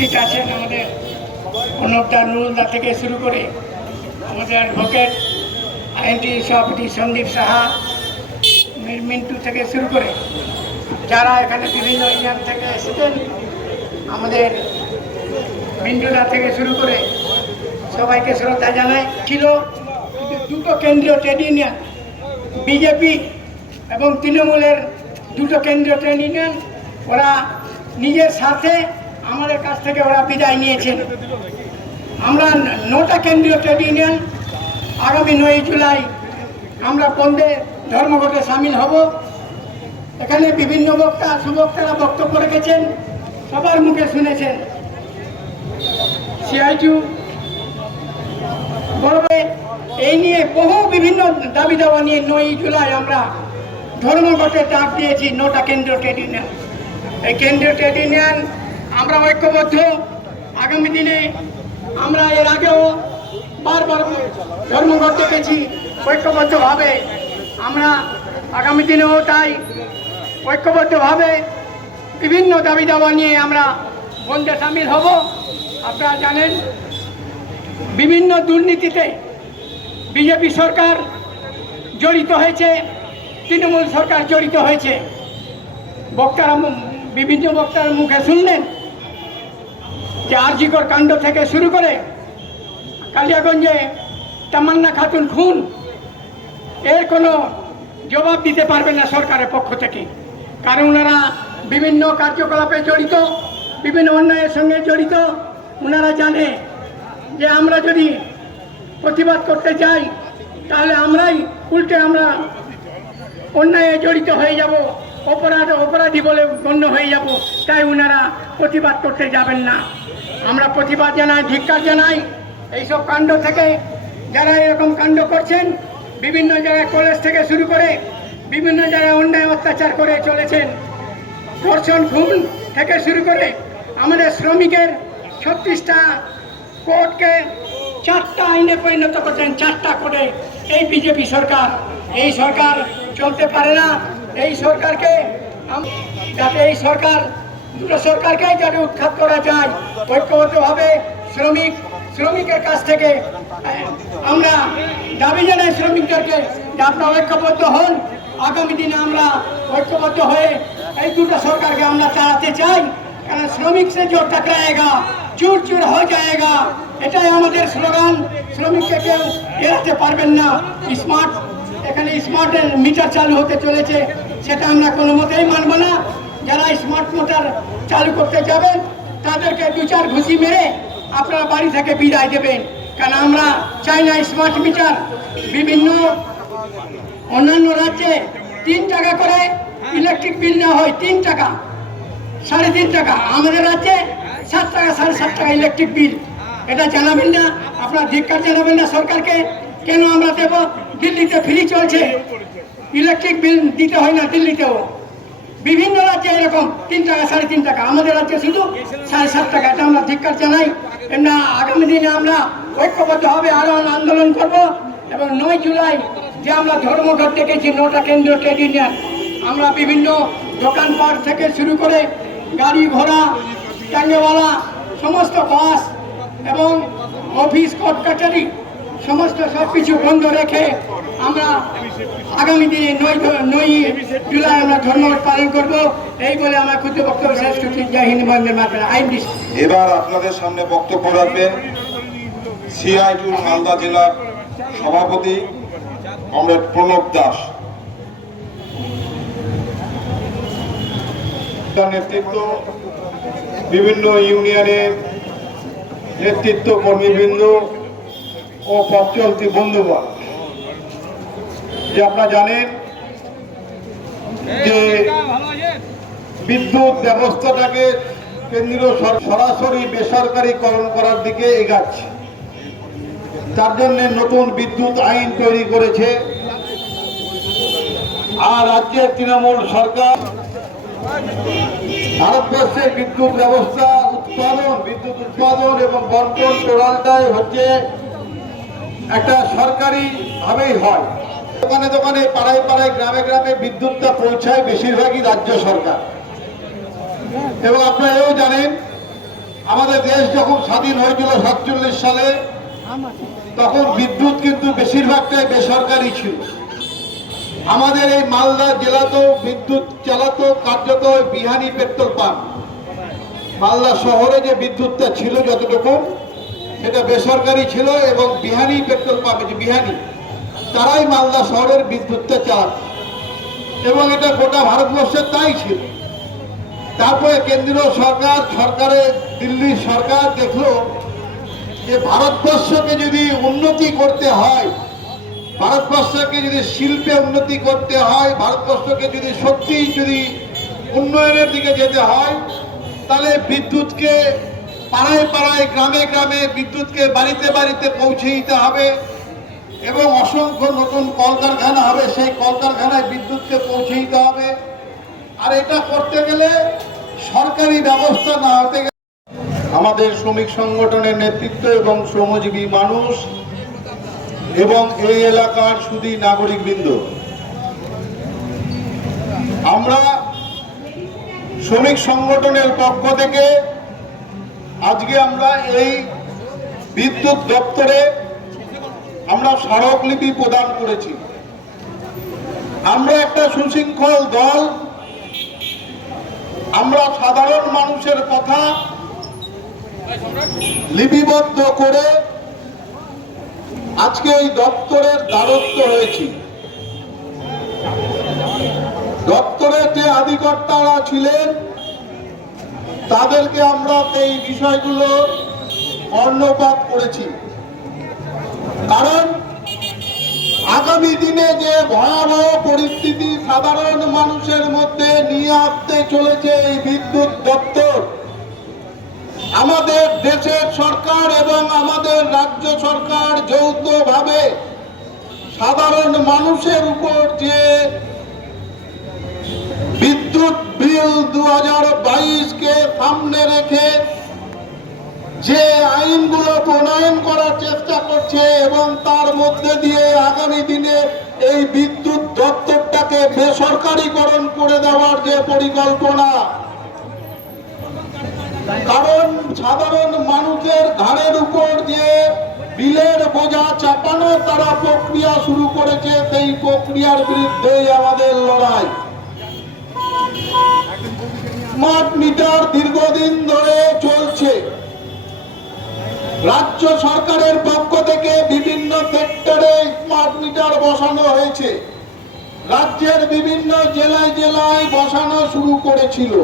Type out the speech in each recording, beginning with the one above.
উপস্থিত আছেন আমাদের অনুপদা নুরুলদা থেকে শুরু করে আমাদের অ্যাডভোকেট আইনটি সভাপতি সন্দীপ সাহা, মিন্টু থেকে শুরু করে যারা এখানে বিভিন্ন ইউনিয়ন থেকে এসেছেন, আমাদের মিন্টুদা থেকে শুরু করে সবাইকে শ্রদ্ধা জানাই। ছিল দুটো কেন্দ্রীয় ট্রেড ইউনিয়ন, বিজেপি এবং তৃণমূলের দুটো কেন্দ্রীয় ট্রেড ইউনিয়ন, ওরা নিজের স্বার্থে আমাদের কাছ থেকে ওরা বিদায় নিয়েছেন। আমরা 9টা কেন্দ্রীয় ট্রেড ইউনিয়ন আগামী 9 জুলাই আমরা বন্ধে ধর্মঘটে সামিল হব। এখানে বিভিন্ন বক্তা সুবক্তারা বক্তব্য রেখেছেন, সবার মুখে শুনেছেন। সিআইটিউ বলবে এই নিয়ে বহু বিভিন্ন দাবি দাওয়া নিয়ে 9 জুলাই আমরা ধর্মঘটের ডাক দিয়েছি 9টা কেন্দ্রীয় ট্রেড ইউনিয়ন। এই কেন্দ্রীয় ট্রেড ইউনিয়ন আমরা ঐক্যবদ্ধ। আগামী দিনে আমরা এর আগেও বারবার ধর্মঘট দেখেছি ঐক্যবদ্ধভাবে, আমরা আগামী দিনেও তাই ঐক্যবদ্ধভাবে বিভিন্ন দাবি দাওয়া নিয়ে আমরা বন্ধে সামিল হব। আপনারা জানেন বিভিন্ন দুর্নীতিতে বিজেপি সরকার জড়িত হয়েছে, তৃণমূল সরকার জড়িত হয়েছে। বক্তারা বিভিন্ন বক্তার মুখে শুনলেন যে আরজিকর কাণ্ড থেকে শুরু করে কালিয়াগঞ্জে তামান্না খাতুন খুন, এর কোনো জবাব দিতে পারবেন না সরকারের পক্ষ থেকে, কারণ ওনারা বিভিন্ন কার্যকলাপে জড়িত, বিভিন্ন অন্যায়ের সঙ্গে জড়িত। ওনারা জানে যে আমরা যদি প্রতিবাদ করতে যাই তাহলে আমরাই উল্টে আমরা অন্যায়ে জড়িত হয়ে যাব, অপরাধী বলে গণ্য হয়ে যাব। তাই ওনারা প্রতিবাদ করতে যাবেন না। আমরা প্রতিবাদ জানাই, ধিক্কার জানাই এইসব কাণ্ড থেকে। যারা এরকম কাণ্ড করছেন, বিভিন্ন জায়গায় কলেজ থেকে শুরু করে বিভিন্ন জায়গায় অন্যায় অত্যাচার করে চলেছেন, ধর্ষণ খুন থেকে শুরু করে আমাদের শ্রমিকের 36টা কোর্টকে 4টা আইনে পরিণত করছেন, 4টা কোর্টে। এই বিজেপি সরকার, এই সরকার চলতে পারে না। এই সরকারকে যাতে এই সরকার, দুটো সরকারকে যাতে উৎখাত করা যায়, ঐক্যবদ্ধভাবে শ্রমিকের কাছ থেকে আমরা দাবি জানাই শ্রমিকদেরকে যে আপনারা ঐক্যবদ্ধ হন। আগামী দিনে আমরা ঐক্যবদ্ধ হয়ে এই দুটো সরকারকে আমরা চালাতে চাই, কারণ শ্রমিক সে जो टकराएगा चूर चूर हो जाएगा, এটাই আমাদের স্লোগান। শ্রমিককে কেউ এড়াতে পারবেন না। এখানে স্মার্ট মিটার চালু হতে চলেছে, সেটা আমরা কোনো মতেই মানব না। যারা স্মার্ট মিটার চালু করতে যাবেন তাদেরকে 2-4 ঘুষি মেরে আপনারা বাড়ি থেকে বিদায় দেবেন, কারণ আমরা চাই না স্মার্ট মিটার। বিভিন্ন অন্যান্য রাজ্যে 3 টাকা করে ইলেকট্রিক বিল নেওয়া হয়, 3 টাকা 3.5 টাকা। আমাদের রাজ্যে 7 টাকা 7.5 টাকা ইলেকট্রিক বিল। এটা জানাবেন না, আপনারা ধিক্কার জানাবেন না সরকারকে। কেন আমরা দেব? দিল্লিতে ফ্রি চলছে, ইলেকট্রিক বিল দিতে হয় না দিল্লিতেও। বিভিন্ন রাজ্যে এরকম 3 টাকা 3.5 টাকা, আমাদের রাজ্যে শুধু 7.5 টাকা। এটা আমরা ধিক্কার জানাই। এমনি আগামী দিনে আমরা ঐক্যবদ্ধভাবে আরো আন্দোলন করব এবং 9 জুলাই যে আমরা ধর্মঘট ডেকেছি 9টা কেন্দ্রীয় ট্রেড ইউনিয়ন, আমরা বিভিন্ন দোকানপাট থেকে শুরু করে গাড়ি ঘোড়া টাঙ্গেওয়ালা সমস্ত বাস এবং অফিস কোর্ট কাছারি সমস্ত সব কিছু বন্ধ রেখে আমরা আগামী দিনে 9 জুলাই আমরা ধর্মঘট পালন করব। এই বলে আমার ক্ষুদ্র বক্তব্য শেষ করছি। জয় হিন্দ, বন্দে মাতরম। এবার আপনাদের সামনে বক্তব্য রাখবেন সিআইটিউ মালদা জেলার সভাপতি কমরেড প্রণব দাস। নেতৃত্ব, বিভিন্ন ইউনিয়নের নেতৃত্ব, কর্মীবৃন্দ ও পথচলতি বন্ধুগণ, যে আপনারা জানেন যে বিদ্যুৎ ব্যবস্থাটাকে কেন্দ্রীয় সরাসরি বেসরকারীকরণ করার দিকে এগাচ্ছে। তার জন্য নতুন বিদ্যুৎ আইন তৈরি করেছে। আর রাজ্যের তৃণমূল সরকার ভারতবর্ষের বিদ্যুৎ ব্যবস্থা বিদ্যুৎ উৎপাদন এবং বন্টন টোটালটাই হচ্ছে একটা সরকারি ভাবেই হয়। দোকানে দোকানে, পাড়ায় পাড়ায়, গ্রামে গ্রামে বিদ্যুৎটা পৌঁছায় বেশিরভাগই রাজ্য সরকার। এবং আপনারা এও জানেন আমাদের দেশ যখন স্বাধীন হয়েছিল 47 সালে, তখন বিদ্যুৎ কিন্তু বেশিরভাগটাই বেসরকারি ছিল। আমাদের এই মালদা জেলাতেও বিদ্যুৎ চালাতো কার্যত বিহানি পেট্রোল পাম্প। মালদা শহরে যে বিদ্যুৎটা ছিল যতটুকু, সেটা বেসরকারি ছিল এবং বিহানি পেট্রোল পাম্প, যে বিহানি, তারাই মালদা শহরের বিদ্যুৎটা চালাত এবং এটা গোটা ভারতবর্ষের তাই ছিল। তারপরে কেন্দ্রীয় সরকারের দিল্লির সরকার দেখলো যে ভারতবর্ষকে যদি উন্নতি করতে হয়, ভারতবর্ষকে যদি শিল্পে উন্নতি করতে হয়, ভারতবর্ষকে যদি সত্যিই যদি উন্নয়নের দিকে যেতে হয়, তাহলে বিদ্যুৎকে পাড়ায় পাড়ায় গ্রামে গ্রামে বিদ্যুৎকে বাড়িতে বাড়িতে পৌঁছে দিতে হবে এবং অসংখ্য নতুন কলকারখানা হবে, সেই কলকারখানায় বিদ্যুৎকে পৌঁছে দিতে হবে। আর এটা করতে গেলে সরকারি ব্যবস্থা না হতে গেলে আমাদের শ্রমিক সংগঠনের নেতৃত্ব এবং শ্রমজীবী মানুষ এবং এই এলাকার সুধী নাগরিকবৃন্দ, আমরা শ্রমিক সংগঠনের পক্ষ থেকে আজকে আমরা এই বিদ্যুৎ দপ্তরে আমরা স্মারকলিপি প্রদান করেছি। আমরা একটা সুশৃঙ্খল দল, আমরা সাধারণ মানুষের কথা লিপিবদ্ধ করে আজকে এই দপ্তরের দ্বারস্থ হয়েছি। দপ্তরের যে আধিকর্তারা ছিলেন তাদেরকে আমরা এই বিষয়গুলো কর্ণপাত করেছি, কারণ আগামী দিনে যে ভয়াবহ পরিস্থিতি সাধারণ মানুষের মধ্যে নিয়ে আসতে চলেছে এই বিদ্যুৎ দপ্তর, আমাদের দেশের সরকার এবং আমাদের রাজ্য সরকার যৌথভাবে সাধারণ মানুষের উপর যে বিদ্যুৎ বিল 2022-কে সামনে রেখে যে আইনগুলো প্রণয়ন করার চেষ্টা করছে এবং তার মধ্যে দিয়ে আগামী দিনে এই বিদ্যুৎ দপ্তরটাকে বেসরকারীকরণ করে দেওয়ার যে পরিকল্পনা, কারণ সাধারণ মানুষের ঘাড়ের উপর যে বিলের বোঝা চাপানো তারা প্রক্রিয়া শুরু করেছে, সেই প্রক্রিয়ার বিরুদ্ধেই আমাদের লড়াই। স্মার্ট মিটার দীর্ঘদিন ধরে চলছে, রাজ্য সরকারের পক্ষ থেকে বিভিন্ন সেক্টরে স্মার্ট মিটার বসানো হয়েছে, রাজ্যের বিভিন্ন জেলায় জেলায় বসানো শুরু করেছিল।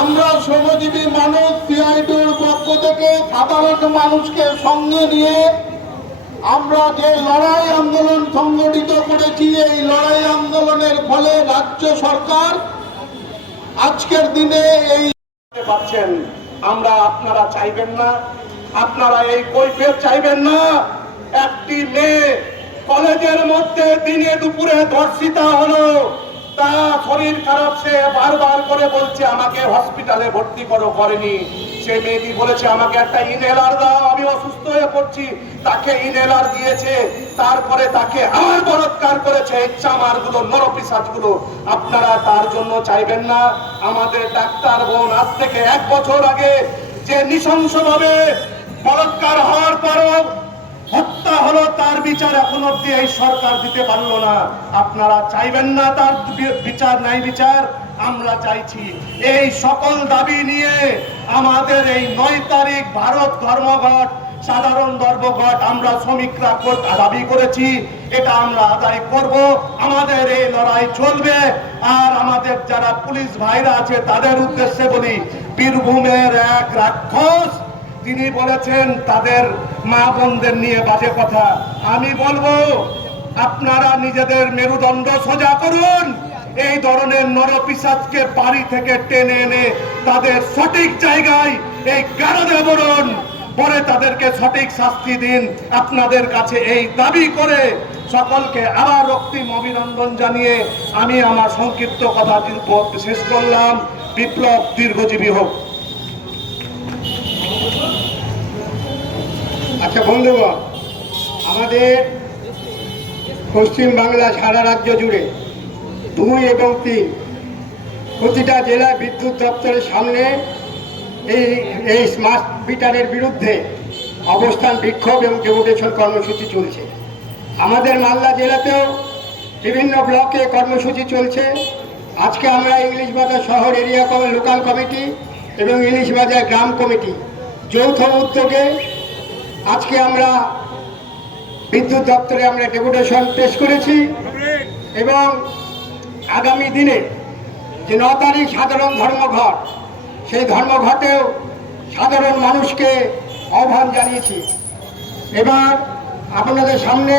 আমরা শ্রমজীবী মানুষ সিআইটির পক্ষ থেকে সাধারণ মানুষকে সঙ্গে নিয়ে আমরা যে লড়াই আন্দোলন সংগঠিত করেছি, এই লড়াই আন্দোলনের ফলে রাজ্য সরকার আজকের দিনে এই পাচ্ছেন। আমরা আপনারা চাইবেন না, আপনারা এই কৈফিয়ত চাইবেন না। একটি মেয়ে কলেজের মধ্যে দিনে দুপুরে ধর্ষিতা হলো, তা শরীর খারাপ, সে বারবার করে বলছে আমাকে হসপিটালে ভর্তি করো, করেনি। সে মেয়েটি বলেছে আমাকে একটা ইনহেলার দাও, আমি অসুস্থ হয়ে পড়ছি, তাকে ইনহেলার দিয়েছে, তারপরে তাকে আমার বলাৎকার করেছে। এই চামারগুলো, নরপিশাচগুলো, আপনারা তার জন্য চাইবেন না। আমাদের ডাক্তার বোন আজ থেকে 1 বছর আগে যে নৃশংসভাবে বলাৎকার হওয়ার পরও হত্যা হলো, তার বিচার এখন অব্দি এই সরকার দিতে পারলো না। আপনারা চাইবেন না তার বিচার, নাই বিচার। আমরা চাইছি। এই সকল দাবি নিয়ে আমাদের এই 9 তারিখ ভারত ধর্মঘট, সাধারণ ধর্মঘট আমরা শ্রমিকরা দাবি করেছি, এটা আমরা আদায় করব। আমাদের এই লড়াই চলবে। আর আমাদের যারা পুলিশ ভাইরা আছে তাদের উদ্দেশ্যে বলি, বীরভূমের এক রাক্ষস তিনি বলেছেন তাদের মা বোনদের নিয়ে বাজে কথা। আমি বলবো আপনারা নিজেদের মেরুদণ্ড সোজা করুন, এই ধরনের নরপিশাচকে বাড়ি থেকে টেনে এনে তাদের সঠিক জায়গায় এই গারদে বরণ পরে তাদেরকে সঠিক শাস্তি দিন। আপনাদের কাছে এই দাবি করে সকলকে আবার রক্তিম অভিনন্দন জানিয়ে আমি আমার সংক্ষিপ্ত কথা শেষ করলাম। বিপ্লব দীর্ঘজীবী হোক। আচ্ছা বন্ধুগণ, আমাদের পশ্চিম বাংলা সারা রাজ্য জুড়ে 2 এবং 3 প্রতিটা জেলায় বিদ্যুৎ দপ্তরের সামনে এই স্মার্ট মিটারের বিরুদ্ধে অবস্থান বিক্ষোভ এবং ডেপুটেশন কর্মসূচি চলছে। আমাদের মালদা জেলাতেও বিভিন্ন ব্লকে কর্মসূচি চলছে। আজকে আমরা ইংলিশ বাজার শহর এরিয়া লোকাল কমিটি এবং ইংলিশ বাজার গ্রাম কমিটি যৌথ উদ্যোগে আজকে আমরা বিদ্যুৎ দপ্তরে আমরা ডেপুটেশন পেশ করেছি এবং আগামী দিনে যে 9 তারিখ সাধারণ ধর্মঘট, সেই ধর্মঘটেও সাধারণ মানুষকে আহ্বান জানিয়েছি। এবার আপনাদের সামনে